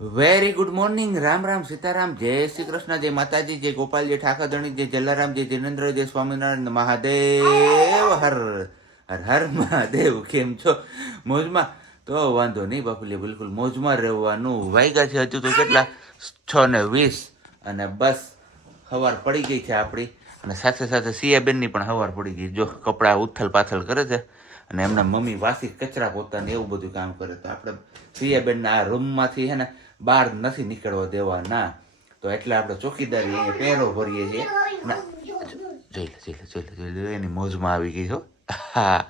Very good morning. Ram Ram, Sitaram, જય શ્રી કૃષ્ણ, જય માતાજી, જય ગોપાલજી, ઠાકરધણી, જય જલારામ, જય જિનેન્દ્ર, જય સ્વામિનારાયણ, મહાદેવ હર હર હર મહાદેવ. કેમ છો? મોજમાં? તો વાંધો નહીં બાપુલી, બિલકુલ મોજમાં રહેવાનું. વાગ્યા છે હજુ તો કેટલા 6:20 અને બસ સવાર પડી ગઈ છે આપણી. અને સાથે સાથે સિયાબેનની પણ સવાર પડી ગઈ. જો કપડાં ઉથલ પાથલ કરે છે અને એમના મમ્મી વાસી કચરા પોતાને એવું બધું કામ કરે. તો આપણે સિયાબેનના આ રૂમમાંથી છે ને બહાર નથી નીકળવા દેવાના. તો એટલે આપણે ચોકીદારી અહીંયા પહેરો ભરીએ છીએ. જોઈ લે એની મોજમાં આવી ગઈ છો. હા,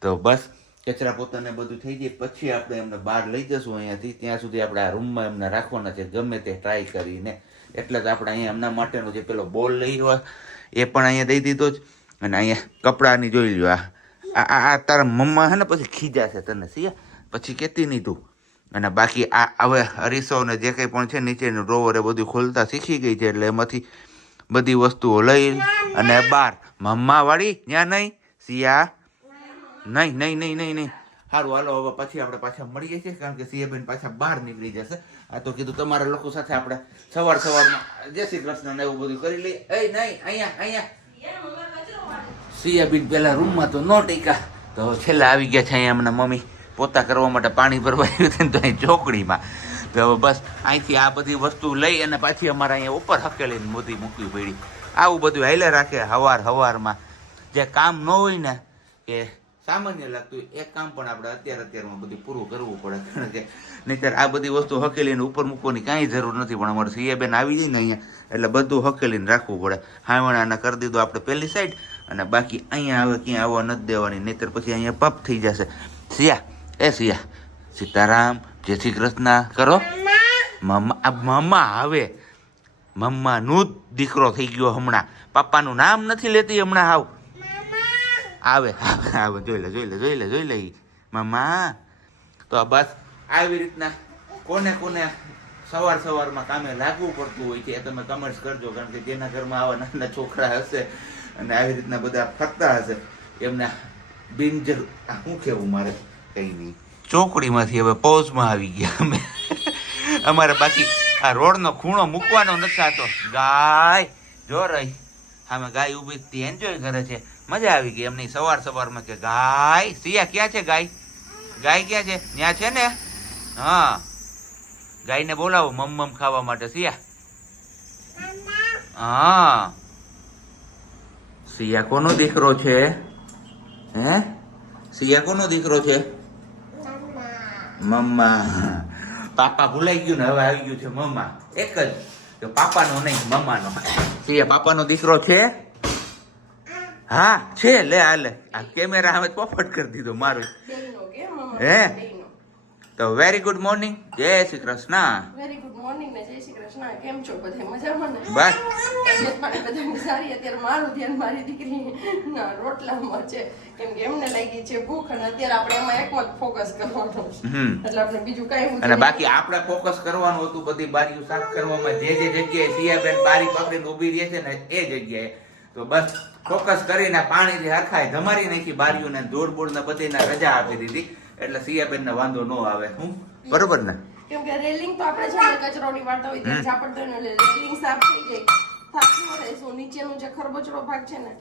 તો બસ કચરા પોતાને બધું થઈ જાય પછી આપણે એમને બહાર લઈ જશું અહીંયાથી. ત્યાં સુધી આપણે આ રૂમમાં એમને રાખવાના છે ગમે તે ટ્રાય કરીને. એટલે જ આપણે અહીંયા એમના માટેનો જે પેલો બોલ લઈ હોય એ પણ અહીંયા દઈ દીધો જ. અને અહીંયા કપડાની જોઈ લ્યો. આ તારા મમ્મા હે ને પછી ખીજાશે તને સિયા, પછી કેતી નહીં તું. અને બાકી આ હવે અરીસો ને જે કંઈ પણ છે નીચેનું ડ્રોવર એ બધું ખોલતા શીખી ગઈ છે. એટલે એમાંથી બધી વસ્તુઓ લઈ અને બહાર મમ્મા વાળી ત્યાં નહીં સિયા, નહીં. સારું હાલો, હવે પછી આપણે પાછા મળીએ છીએ કારણ કે સિયાબેન પાછા બહાર નીકળી જશે. આ તો કીધું તમારા લોકો સાથે આપણે સવારમાં જય શ્રી કૃષ્ણ ને એવું બધું કરી લઈએ. એ નહીં અહીંયા સિયાબેન પેલા રૂમમાં તો નો ટીકા, તો છેલ્લા આવી ગયા છે અહીંયા એમના મમ્મી પોતા કરવા માટે પાણી ભરવા આવ્યું છે ને તો અહીં ચોકડીમાં. તો હવે બસ અહીંથી આ બધી વસ્તુ લઈ અને પાછી અમારે અહીંયા ઉપર હકેલીને મોતી મૂકવી પડી. આવું બધું હાલે રાખે હવારમાં. જે કામ ન હોય ને કે સામાન્ય લાગતું એ કામ પણ આપણે અત્યારમાં બધું પૂરું કરવું પડે. કારણ કે નહીંતર આ બધી વસ્તુ હકેલીને ઉપર મૂકવાની કાંઈ જરૂર નથી. પણ અમારે સિયાબેન આવી જાય ને અહીંયા એટલે બધું હકેલીને રાખવું પડે. હાવણાને કરી દીધું આપણે પહેલી સાઈડ અને બાકી અહીંયા હવે ક્યાં આવવા નથી દેવાની, નહીંતર પછી અહીંયા પપ થઈ જશે. સિયા સીતારામ, જય શ્રી કૃષ્ણ કરો. મમ્મા આવે, મમ્માનું જ દીકરો થઈ ગયો હમણાં. પપ્પાનું નામ નથી લેતી હમણાં. આવે જોઈ લે મમ્મા. તો બસ આવી રીતના કોને સવારમાં કામે લાગવું પડતું હોય છે એ તમે કમેન્ટ્સ કરજો. કારણ કે જેના ઘરમાં આવા નાના છોકરા હશે અને આવી રીતના બધા ફરતા હશે એમને બિનજર શું કેવું મારે કઈ નહીં. ચોકડીમાંથી હવે પોઝમાં આવી ગયા અમે. અમારે બાકી આ રોડનો ખૂણો મૂકવાનો નથી થતો. ગાય જો રહી આમે ગાય ઊભી એન્જોય કરે છે. મજા આવી ગઈ એમની સવારમાં કે ગાય. સિયા ક્યાં છે ગાય ક્યાં છે? ત્યાં છે ને. હા, ગાયને બોલાવો મમ ખાવા માટે. સિયા, હા સિયા કોનો દીકરો છે? હે સિયા કોનો દીકરો છે? મમ્મા. પાપા ભૂલાઈ ગયું ને હવે આવી ગયું છે મમ્મા. એક જ તો પાપાનો નહીં મમ્માનો. સિયા પાપાનો દીકરો છે? હા છે. લે હાલે આ કેમેરા હવે પોપટ કરી દીધો મારું. હે તો વેરી ગુડ મોર્નિંગ, જય Shri Krishna. Very good morning ને જય શ્રી કૃષ્ણ. કેમ છો બધા? મજામાં ને? બસ બધાની સારી. અત્યારે મારું ધ્યાન મારી દીકરી ના રોટલામાં છે કેમ કે એમને લાગી છે ભૂખ અને અત્યારે આપણે એમાં એકમાં જ ફોકસ કરવાનું છે. એટલે આપણે બીજું કઈ અને બાકી આપણે ફોકસ કરવાનું હતું બધી બારીઓ સાફ કરવામાં. જે જગ્યાએ સિયાબેન બારી પકડીને ઊભી રહે છે ને એ જગ્યાએ તો બસ ફોકસ કરીને પાણીથી હરખાય ધમારી નાખી બારીઓને ધૂળ ને બધીને રજા આપી દીધી. એટલે સિયાબેનને વાંધો ન આવે. હું બરોબર ને? કેમ કે રેલિંગ તો આપણે છે ને કચરોની વાળતા હોય ત્યાં ઝાપડ દઈને એટલે રેલિંગ સાફ થઈ જાય. સાફ ન રહે સો નીચેનું જે ખરબચડો ભાગ છે ને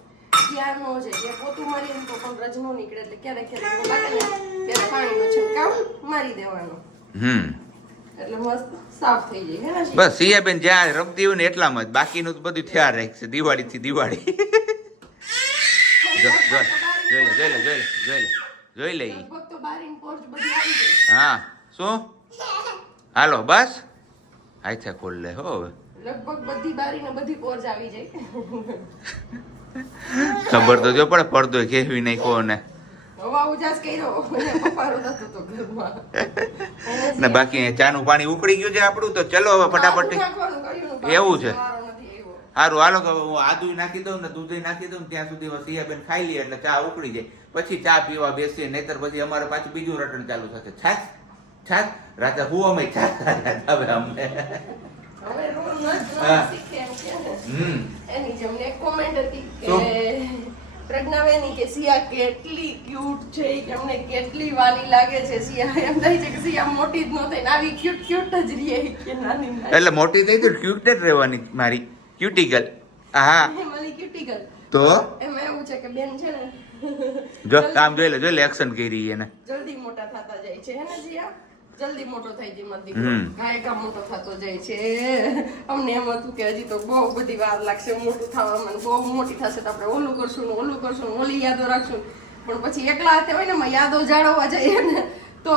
ત્યાં નો છે. જે પોતું મારીને તો પણ રજ નો નીકળે. એટલે ક્યારેક એવું લાગે ને ત્યારે પાણીનો છંટકાવ મારી દેવાનો. એટલે મસ્ત સાફ થઈ જાય. હે ને? બસ સિયાબેન જ્યાં રમતી હોય ને એટલામાં જ બાકીનું તો બધું થયા રાખશે દિવાળી થી દિવાળી. જોઈ લે. લગભગ તો બારીન પોર્ચ બધી આવી જાય. હા શું હાલો બસ આઈ ખોલ લે હો. હવે લગભગ બધી બારી ને બધી પોર્ચ આવી જાય. ખબર તો જો પણ પડદો કેવી નાખ્યો ને હવા ઉજાસ કર્યો પપ્પારો થતો તો ઘરમાં. ને બાકી ચાનું પાણી ઉકળી ગયું છે આપણું. તો ચલો હવે ફટાફટ. એવું છે? સારું હાલો કે હું આદુ નાખી દઉં ને દૂધ નાખી દઉં ત્યાં સુધી સિયાબેન ખાઈ લે એટલે ચા ઉકળી જાય. પછી ચા પીવા બેસીએ. નહીતર પછી અમારે પાછું બીજું રટણ ચાલુ થશે. છાશ રાજા હું અમે છાશ હવે અમને હવે રોજ શીખે એમ કે એની જેમને કોમેન્ટ હતી કે પ્રજ્ઞાબેન કે સિયા કેટલી ક્યુટ છે કે અમને કેટલી વાલી લાગે છે સિયા એમ થાય છે કે સિયા મોટી જ ન થાય આવી ક્યુટ ક્યુટ જ રહે કે નાની એટલે મોટી થઈ તો ક્યુટ જ રહેવાની મારી ક્યુટિકલ હા મારી ક્યુટિકલ તો એમાં એવું છે કે બેન છે ને જો આમ જોઈ લે એક્શન કરી એને જલ્દી મોટા થતા જાય છે હે ને સિયા જલ્દી મોટો થાય છે મત દીકરો ગાયકા મોટો થતો જાય છે અમને એમ હતું કે હજી તો બહુ બધી વાર લાગશે મોટું થવામાં બહુ મોટી થશે તો આપણે ઓલું કરશું ઓલી યાદો રાખશું પણ પછી એકલા હાથે હોય ને યાદો જાળવવા જઈએ ને તો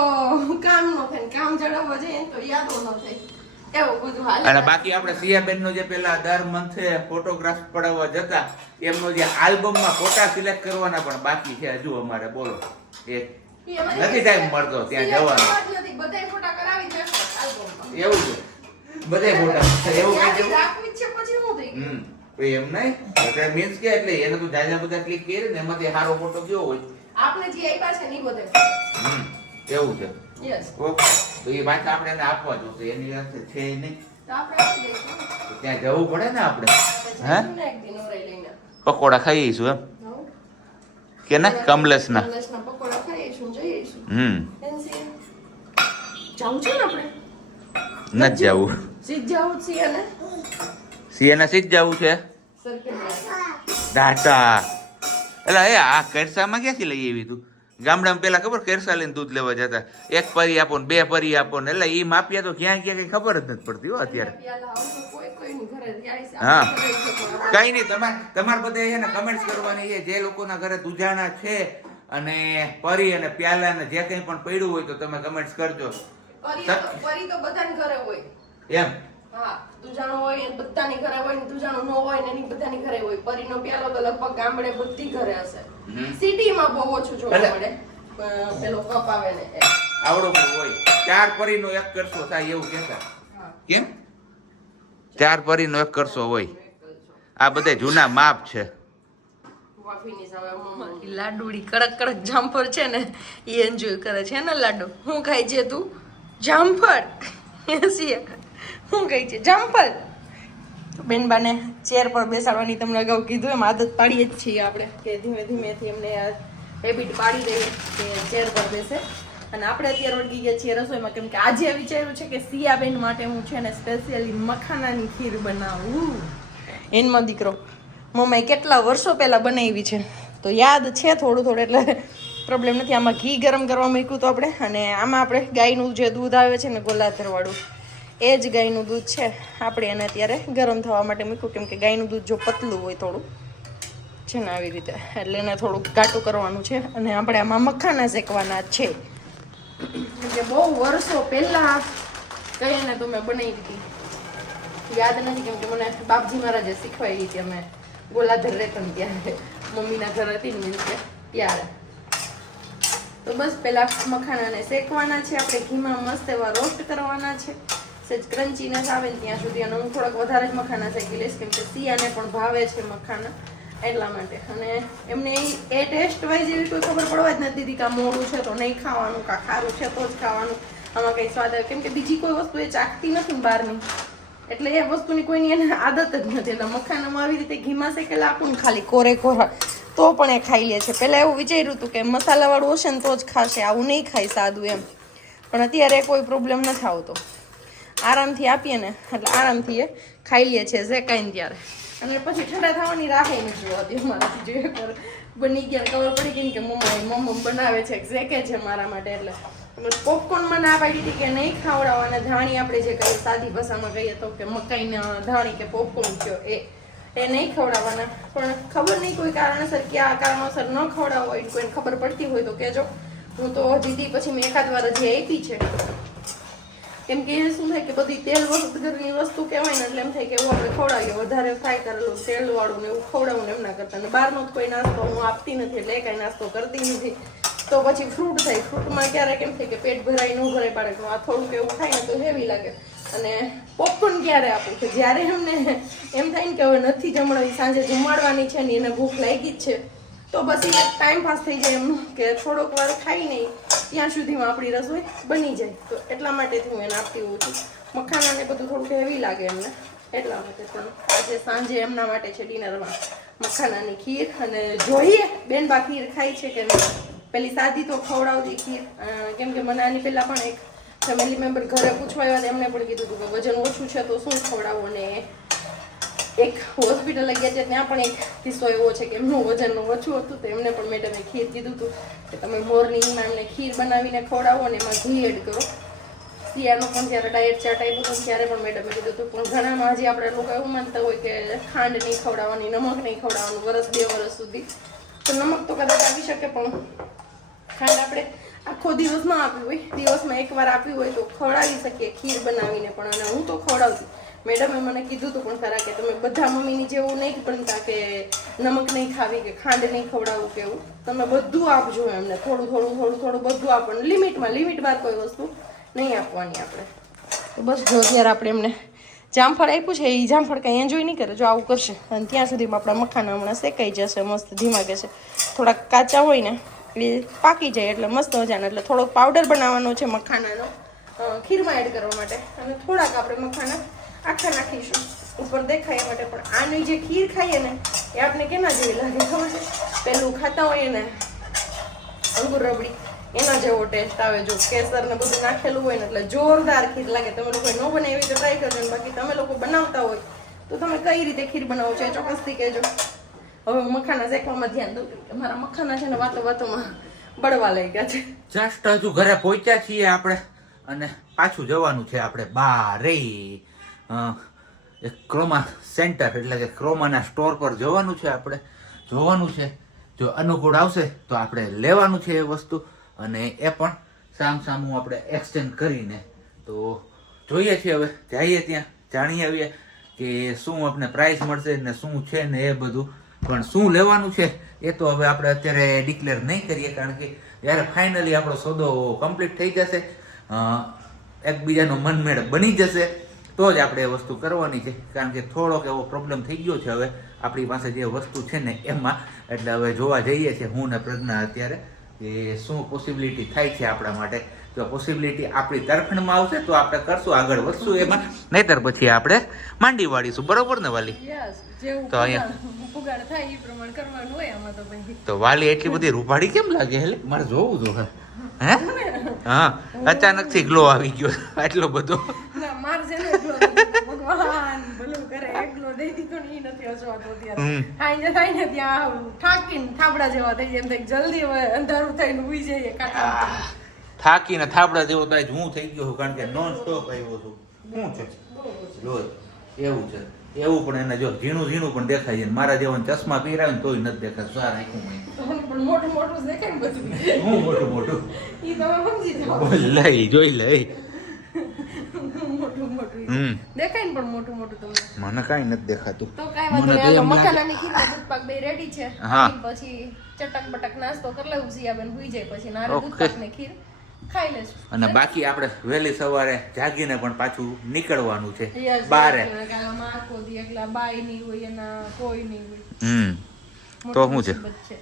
કામ ન થાય કામ જાળવવા જઈએ ને તો યાદો ન થાય એવું બધું હાલ અને બાકી આપણે સિયાબેન નો જે પેલા દર મંથે ફોટોગ્રાફ પડાવવા જતા એમનો જે આલ્બમમાં ફોટા સિલેક્ટ કરવાના પણ બાકી છે હજુ અમારે બોલો એક નથી ટાઈમ મળતો ત્યાં જવાનો બધાય ફોટા કરાવી દેશો આલ્બમમાં એવું છે બધાય ફોટા એવું કઈ જેવું રાખવી છે પછી હું થઈ ગયું તો એમ નહીં એટલે મીન્સ કે એટલે એને તો જાજા બધા ક્લિક કરે ને એમાંથી સારો ફોટો કયો હોય આપણે જે આપ્યા છે ને ઈ બધા એવું છે યસ ઓકે તો એ પાછા આપણે એને આપવા જોશે એની પાસે છે નહીં તો આપણે આપી દઈશું તો ત્યાં જવું પડે ને આપણે હે જઈશું ને એક દિન ઓરાઈ લઈને પકોડા ખાઈશું એમ કે ના કમલેશના કમલેશના પકોડા ખાઈશું જઈશું એનસી જાવું છે ને આપણે નથી જવું સીધ જાવું છે અને સિયાના સીધ જવું છે સરખેજ ડાટા એટલે એ આ કેરસામાં ક્યાંથી લઈ આવી તું ગામડામાં પેલા ખબર કેરસા લઈને દૂધ લેવા જતા એક પરી આપો ને 2 પરી આપો ને એટલે ઈ માપ્યા તો ક્યાં ક્યાં કઈ ખબર જ નથી પડતી હો અત્યારે હા કઈ નહીં તમારે બધે છે ને કમેન્ટ્સ કરવાની છે જે લોકોના ઘરે દુજાણા છે અને પરી અને પ્યાલા ને જે કંઈ પણ પડ્યું હોય તો તમે કમેન્ટ્સ કરજો પરી તો બધાને ઘરે હોય એમ હા દુજાણો હોય એ બધાની ઘરે હોય ને દુજાણો ન હોય ને એની બધાની ઘરે હોય પરીનો પ્યાલો તો લગભગ ગામડે બધી ઘરે હશે સિટીમાં બહુ ઓછું જોવા મળે પેલો કપ આવે ને આવડો હોય 4 પરીનો એક કરશો થાય એવું કહેતા કેમ 4 પરીનો એક કરશો હોય આ બધા જૂના માપ છે લાડુડી કડક કડક જામફળ છે ને એ એન્જોય કરે છે ને લાડુ હું ખાઈ છે તું જામફળ હું ખાઈ છે જામફળ બેનબાને ચેર પર બેસાડવાની તમને અગાઉ કીધું એમ આદત પાડીએ જ છીએ આપણે કે ધીમે ધીમેથી એમને હેબિટ પાડી દઈએ કે ચેર પર બેસે અને આપણે અત્યારે વળગી ગયા છીએ રસોઈમાં કેમ કે આજે વિચાર્યું છે કે સિયાબેન માટે હું છે ને સ્પેશિયલી મખાનાની ખીર બનાવું એનમાં દીકરો મમ્માએ કેટલા વર્ષો પહેલા બનાવી છે તો યાદ છે થોડું એટલે પ્રોબ્લેમ નથી આમાં ઘી ગરમ કરવા મૂક્યું તો આપણે અને આમાં આપણે ગાયનું જે દૂધ આવે છે ને ગોલાધરવાળું એ જ ગાયનું દૂધ છે આપણે એને અત્યારે ગરમ થવા માટે મૂક્યું કેમ કે ગાયનું દૂધ જો પતલું હોય થોડું છે ને આવી રીતે એટલે એને થોડુંક ઘાટું કરવાનું છે અને આપણે આમાં મખાના શેકવાના છે કે બહુ વર્ષો પહેલાં કહીએ ને તો મેં બનાવી દીધી યાદ નથી કેમ કે મને બાપજી મહારાજે શીખવાડી હતી અમે ગોલાધર રહેતા ને ત્યારે મમ્મીના ઘર હતી ને મીન્સ કે ત્યારે તો બસ પેલા મખાનાને શેકવાના છે આપણે ઘીમાં મસ્ત એવા રોસ્ટ કરવાના છે સેજ ક્રન્ચીનેસ આવે ને ત્યાં સુધી અને હું થોડાક વધારે જ મખાના શેકી લઈશ કેમ કે સિયાને પણ ભાવે છે મખાના એટલા માટે અને એમને એ ટેસ્ટ વાઇઝ એવી કોઈ ખબર પડવા જ નથી દીધી કે આ મોડું છે તો નહીં ખાવાનું કાં ખારું છે તો જ ખાવાનું આમાં કંઈ સ્વાદ આવે કેમ કે બીજી કોઈ વસ્તુ એ ચાખતી નથી ને બહારની એટલે એ વસ્તુની કોઈની એને આદત જ નથી એટલે મખાનામાં આવી રીતે ઘીમાં શેકેલા આપું ને ખાલી કોરે કોરા તો પણ એ ખાઈ લે છે પહેલાં એવું વિચાર્યું હતું કે મસાલાવાળું હશે ને તો જ ખાશે આવું નહીં ખાય સાદું એમ પણ અત્યારે કોઈ પ્રોબ્લેમ નથી આવતો આરામથી આપીએ ને એટલે આરામથી એ ખાઈ લે છે શેકાઈને ત્યારે અને પછી ઠંડા થવાની રાહ નથી જોવાતી અમારાથી જો એકવાર બની ગયા ખબર પડી ગઈ કે મમ્મી બનાવે છે શેકે છે મારા માટે એટલે પોપકોર્નમાં ના પાડી હતી કે નહીં ખાવડાવવાના ધાણી આપણે જે કહીએ સાદી ભાષામાં કહીએ તો કે મકાઈના ધાણી કે પોપકોર્ન કયો એ નહીં ખવડાવવાના પણ ખબર નહીં કોઈ કારણસર કે આ કારણોસર ન ખવડાવવો હોય કોઈને ખબર પડતી હોય તો કહેજો હું તો દીદી પછી મેં એકાદ વાર જે આપી છે કેમ કે એ શું થાય કે બધી તેલ વગરની વસ્તુ કહેવાય ને એટલે એમ થાય કે એવું આપણે ખવડાવીએ વધારે ફ્રાય કરેલું તેલવાળું ને એવું ખવડાવું ને એમ ના કરતા ને બહારનો જ કોઈ નાસ્તો હું આપતી નથી એટલે એ કાંઈ નાસ્તો કરતી નથી તો પછી ફ્રૂટ થાય ફ્રૂટમાં ક્યારેક એમ થાય કે પેટ ભરાય ન ભરાય પાડે તો આ થોડુંક એવું થાય ને તો હેવી લાગે અને પોપકોર્ન ક્યારે આપું કે જ્યારે એમને એમ થાય ને કે હવે નથી જમવાની સાંજે જમાડવાની છે ને એને ભૂખ લાગી જ છે તો બસ એ ટાઈમ પાસ થઈ જાય એમનું કે થોડોક વાર ખાઈ નહીં ત્યાં સુધીમાં આપણી રસોઈ બની જાય તો એટલા માટેથી હું એને આપતી હોઉં છું મખાનાને બધું થોડુંક હેવી લાગે એમને એટલા માટે પણ આજે સાંજે એમના માટે છે ડિનરમાં મખાનાની ખીર. અને જોઈએ બેનબા ખીર ખાય છે કે નહીં. પેલી સાદી તો ખવડાવતી ખીર, કેમ કે મને આની પહેલા પણ એક ફેમિલી મેમ્બર ઘરે પૂછવા આવ્યા હતા, એમને પણ કીધું હતું કે વજન ઓછું છે તો શું ખવડાવવું. ને એક હોસ્પિટલ ગયા છે ત્યાં પણ એક કિસ્સો એવો છે કે એમનું વજન ઓછું હતું, તો એમને પણ મેડમે ખીર કીધું હતું કે તમે મોર્નિંગમાં એમને ખીર બનાવીને ખવડાવો અને એમાં ઘી એડ કરો. શિયાળનું પણ જ્યારે ડાયટ ચાર્ટ આપ્યું હતું ત્યારે પણ મેડમે કીધું હતું. પણ ઘણામાં હજી આપણે લોકો એવું માનતા હોય કે ખાંડ નહીં ખવડાવવાની, નમક નહીં ખવડાવવાનું વર્ષ 2 વર્ષ સુધી. તો નમક તો કદાચ આવી શકે, પણ ખાંડ આપણે આખો દિવસ ન આપ્યું હોય, દિવસમાં એકવાર આપ્યું હોય તો ખવડાવી શકીએ ખીર બનાવીને પણ. અને હું તો ખવડાવતી. મેડમે મને કીધું હતું પણ ખરા કે તમે બધા મમ્મીની જેવું નહીં બનતા કે નમક નહીં ખાવી કે ખાંડ નહીં ખવડાવવું કે એવું. તમે બધું આપજો એમને, થોડું થોડું થોડું થોડું બધું આપવાનું, લિમિટમાં. લિમિટ બહાર કોઈ વસ્તુ નહીં આપવાની આપણે. તો બસ જો અત્યારે આપણે એમને જામફળ આપ્યું છે, એ જામફળ કંઈ એન્જોય નહીં કરે જો આવું કરશે. અને ત્યાં સુધીમાં આપણા મખાના હમણાં શેકાઈ જશે મસ્ત ધીમા ગેસે. થોડાક કાચા હોય ને એ પાકી જાય એટલે મસ્ત મજાનો. એટલે થોડોક પાવડર બનાવવાનો છે મખાનાનો ખીરમાં એડ કરવા માટે, અને થોડાક આપણે મખાના આખા નાખીશું ઉપર દેખાય માટે. પણ આની જે ખીર ખાઈએ ને એ આપણે કેના જેવી લાગે ખબર છે? પેલું ખાતા હોય ને અંગુર રબડી, એના જેવો ટેસ્ટ આવે. જો કેસર ને બધું નાખેલું હોય ને એટલે જોરદાર ખીર લાગે. તમે લોકો ન બને એવી રીતે ટ્રાય કરજો. ને બાકી તમે લોકો બનાવતા હોય તો તમે કઈ રીતે ખીર બનાવો છો એ ચોક્કસથી કહેજો. હવે હું મખાના શેકવામાં ધ્યાન દઉં કે મારા મખાના છે ને વાતો વાતોમાં બળવા લઈ ગયા છે. જસ્ટ હજુ ઘરે પહોંચ્યા છીએ આપણે, અને પાછું જવાનું છે આપણે બારે એક ક્રોમા સેન્ટર એટલે કે ક્રોમાના સ્ટોર પર જવાનું છે આપણે. જોવાનું છે, જો અનુકૂળ આવશે તો આપણે લેવાનું છે એ વસ્તુ, અને એ પણ સામસામું આપણે એક્સચેન્જ કરીને. તો જોઈએ છીએ હવે, જઈએ ત્યાં જાણી આવીએ કે શું આપણે પ્રાઇસ મળશે ને શું છે ને એ બધું. પણ શું લેવાનું છે એ તો હવે આપણે અત્યારે ડિક્લેર નહીં કરીએ, કારણ કે જ્યારે ફાઇનલી આપણો સોદો કમ્પ્લીટ થઈ જશે, એકબીજાનો મનમેળ બની જશે, તો જ આપણે એ વસ્તુ કરવાની છે. કારણ કે થોડોક એવો પ્રોબ્લેમ થઈ ગયો છે હવે આપણી પાસે જે વસ્તુ છે ને એમાં. એટલે હવે જોવા જઈએ છીએ હું ને પ્રજ્ઞા અત્યારે કે શું પોસિબિલિટી થાય છે આપણા માટે. જો પોસિબિલિટી આપણી તરફેણમાં આવશે તો આપણે કરશું, આગળ વધશું એમાં. નહીતર પછી આપણે માંડી વાળીશું. બરોબર ને વાલી? તો અહીંયા તો વાલી એટલી બધી રૂપાળી કેમ લાગે? એટલે મારે જોવું તો હે હા, અચાનક થી ગ્લો આવી ગયો આટલો બધો. થાકીને થાબડા જેવો થાય હું થઈ ગયો, કારણ કે નોન સ્ટોપ આવ્યો છું. શું છે જો એવું છે, એવું પણ એને જો ઝીણું ઝીણું પણ દેખાય છે. મારા જેવા ચશ્મા પહેરાવે ને તોય નથી દેખાતું. સાર આખું મોટું મોટું દેખાય ને બધું. હું મોટું મોટું ઈ તમે સમજી જાઓ. લઈ જોઈ લઈ મોટું દેખાય ને, પણ મોટું મોટું તમને મને કાઈ નથી દેખાતું. તો કાઈ વાંધો નહીં. મખાનાની ખીર ને દૂધ પાક બે રેડી છે. પછી ચટક બટક નાસ્તો કરી લેવું. સિયાબેન હુઈ જાય પછી નારે દૂધ પાક ને ખીર ખાઈ લેશું. અને બાકી આપણે વહેલી સવારે જાગીને પણ પાછું નીકળવાનું છે બારે. બાઈ નહીં હોય એના કોઈ નહીં હોય. તો શું છે?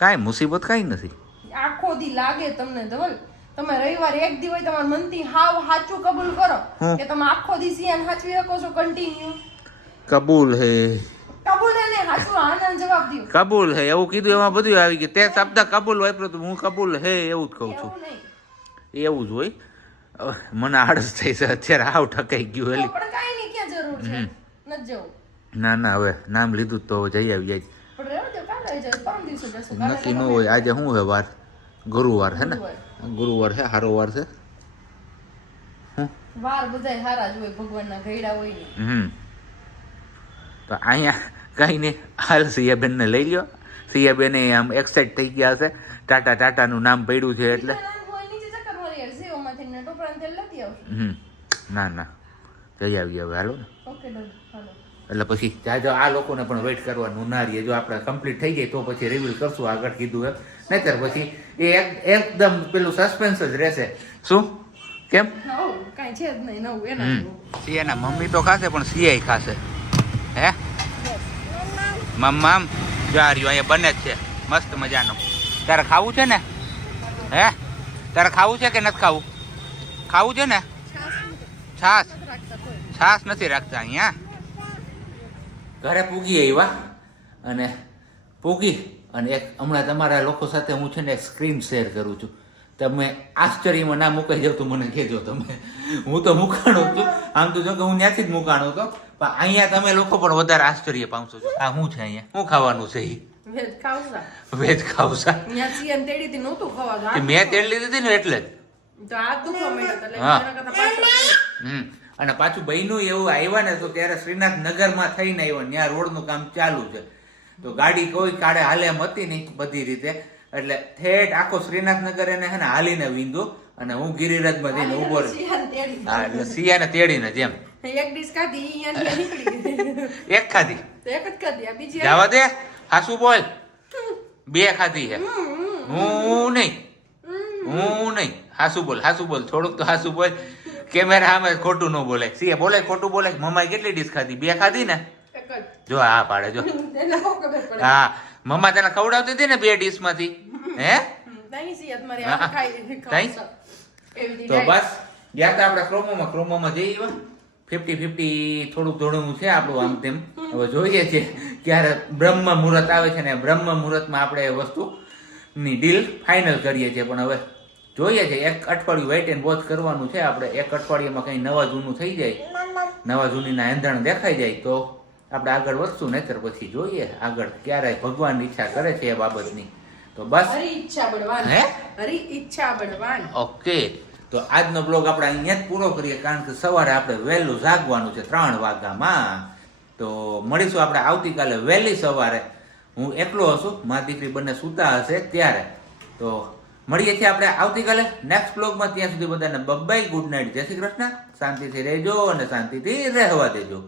કાઈ મુસીબત કાઈ નથી. આખો દી લાગે તમને ધવલ, તમે રવિવારે એક દી હોય તમારા મનથી હાવ સાચું કબૂલ કરો કે તમે આખો દી સિયાન સાચવી શકો છો કન્ટિન્યુ. કબૂલ હે, કબૂલ હે ને સાચું આનંદ જવાબ દો. કબૂલ હે એવું કીધું, એમાં બધું આવી ગયું. તે શબ્દ કબૂલ વાપર્યો તો હું કબૂલ હે એવું જ કહું છું. એવું જ હોય. મને આળસ થઈ છે અત્યારે, આવ ઠકાઈ ગયું. પણ કાઈ નહીં, ક્યાં જરૂર છે ન જવું. ના ના, હવે નામ લીધું તો જઈ આવી જાય. પણ રહેવા દો, કાલે આવી જાય, 3 દિવસો જશું. નક્કી ન હોય. આજે શું હે વાર? ગુરુવાર હે ને? ગુરુવાર છે, હારો વાર છે. વાર બધાય હારા જ હોય, ભગવાનના ગયડા હોય ને. તો અહીંયા કઈ નહીં, હાલ સિયાબેન ને લઈ લ્યો. સિયાબેન આમ એક્સાઇટ થઈ ગયા છે, ટાટા ટાટાનું નામ પડ્યું છે એટલે. ના ના, જઈ આવી હવે, હાલો ને. એટલે પછી જાજો આ લોકોને પણ વેઇટ કરવાનું ના રહીએ. જો આપણે કમ્પ્લીટ થઈ જાય તો પછી રિવીલ કરશું આગળ કીધું એમ. નહીતર પછી એ એકદમ પેલું સસ્પેન્સ જ રહેશે. શું કેમ? કાઈ છે જ નહીં નવું એના. સિયાના મમ્મી તો ખાશે પણ સિયાઈ ખાશે. હે મમ્મામ જો આ રહ્યું અહીંયા બને જ છે મસ્ત મજાનું. તારે ખાવું છે ને? હે તારે ખાવું છે કે નથી ખાવું? ખાવું છે ને? છાસ છાસ નથી રાખતા અહીંયા. ઘરે પૂગી આવ્યા અને પૂગી અને એક હમણાં તમારા લોકો સાથે હું છે ને એક સ્ક્રીન શેર કરું છું. તમે આશ્ચર્યમાં ના મુકાઈ જાવ તો મને કહેજો તમે. હું તો મુકાણો છું, આમ તો જો કે હું ત્યાંથી જ મુકાણો હતો, પણ અહીંયા તમે લોકો પણ વધારે આશ્ચર્ય પામશો. આ શું છે અહીંયા, શું ખાવાનું છે? વેજ ખાવસા. વેજ ખાવસા. અહીંયા સિયન તેડીથી નહોતું ખવાતું. મેં તેડ લીધી હતી ને એટલે જ. તો આ દુખવા માંડ્યો તો એટલે હા. એના કરતાં પાછળ અને પાછું બહેનું એવું આવ્યા ને તો ત્યારે શ્રીનાથ નગરમાં થઈને આવ્યા, ત્યાં રોડનું કામ ચાલુ છે, તો ગાડી કોઈ કાળે હાલે એમ હતી નહીં બધી રીતે, એટલે ઠેઠ આખો શ્રીનાથ નગર એને હે ને હાલીને વીંધો અને હું ગિરિરાજમાં જઈને ઉભો રહ્યો. સિયન તેડી. હા, એટલે સિયાને તેડીને જેમ એક ડીશ ખાધી અહીંયા નીકળી ગઈ. એક ખાધી તો એક જ ખાધી આ બીજી જવા દે, હાસુ બોલ. 2 ખાધી છે. હું નહીં હાસુ બોલ, હાસુ બોલ, થોડુંક તો હાસુ બોલ. કેમેરા સામે ખોટું ન બોલે. સિયા બોલે, ખોટું બોલે. મમ્માએ કેટલી ડીશ ખાધી? 2 ખાધી ને? એક જ. જો હા પાડે જો. એટલે બહુ ખબર પડે. હા, મમ્મા તને ખવડાવતી હતી ને 2 ડીશ માંથી, હે? નહીં સિયત મારી હા. આ ખાઈ ખાવસા. એવી રીતે તો જાય. બસ ગયા તા આપણે ક્રોમોમાં જઈ આવ્યા. 50-50 થોડુંક થોડું છે આપણું આમ તેમ. હવે જોઈએ છે ક્યારે બ્રહ્મ મુહૂર્ત આવે છે ને બ્રહ્મ મુહૂર્તમાં આપણે એ વસ્તુની ડીલ ફાઇનલ કરીએ છીએ. પણ હવે જોઈએ છે, 1 અઠવાડિયું વેઇટ એન્ડ વોચ કરવાનું છે આપણે. 1 અઠવાડિયામાં કંઈ નવા જૂનું થઈ જાય, નવા જૂનીના એંધણ દેખાઈ જાય તો આપણે આગળ વધશું, નહીતર પછી જોઈએ આગળ ક્યારે ભગવાન ઈચ્છા કરે છે એ બાબતની. તો બસ હરી ઈચ્છા બળવાન. હે? હરી ઈચ્છા બળવાન. ઓકે, તો આજનો બ્લોગ આપણે અહીંયા જ પૂરો કરીએ, કારણ કે સવારે આપણે વહેલું જાગવાનું છે 3 વાગ્યામાં. તો મળીશું આપણે આવતીકાલે વહેલી સવારે. હું એકલો હશું, મારી દીકરી બંને સૂતા હશે ત્યારે. તો મળીએ છીએ આપણે આવતીકાલે નેક્સ્ટ બ્લોગમાં. ત્યાં સુધી બધાને બાય, ગુડ નાઇટ, જય શ્રી કૃષ્ણ. શાંતિથી રહેજો અને શાંતિથી રહેવા દેજો.